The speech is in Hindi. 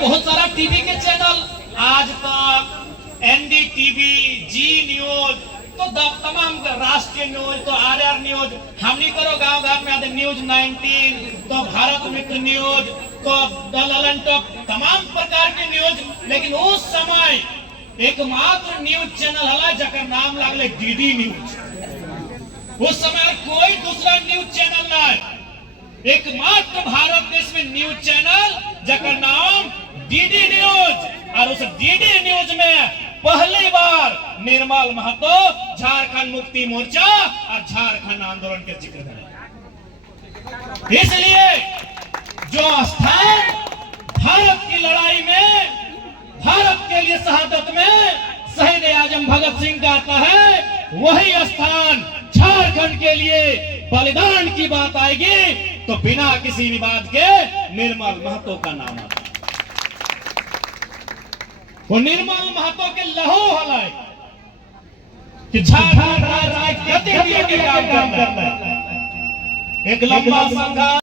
बहुत सारा टीवी के चैनल, आज तक, एनडीटीवी, जी न्यूज, तो तमाम राष्ट्रीय न्यूज, तो आरआर न्यूज, हमनी करो गांव गांव में आते न्यूज 19, तो भारत मित्र न्यूज, तो दललन टॉप, तमाम प्रकार के न्यूज। लेकिन उस समय एकमात्र न्यूज चैनल हला जकर नाम लागले डीडी न्यूज। उस समय कोई दूसरा न्यूज चैनल नहीं, एकमात्र भारत देश में न्यूज चैनल जकर नाम डीडी न्यूज। और उस डीडी न्यूज में पहली बार निर्मल महतो झारखंड मुक्ति मोर्चा और झारखंड आंदोलन के जिक्र करें। इसलिए जो स्थान भारत की लड़ाई में, भारत के लिए शहादत में शहीद आजम भगत सिंह का आता है, वही स्थान झारखंड के लिए बलिदान की बात आएगी तो बिना किसी विवाद के निर्मल महतो का नाम आता है। वो निर्मल महतो के लहू हलाए कि झारखंड राज्य गतिविधियों के काम करना है। एक लंबा संघर्ष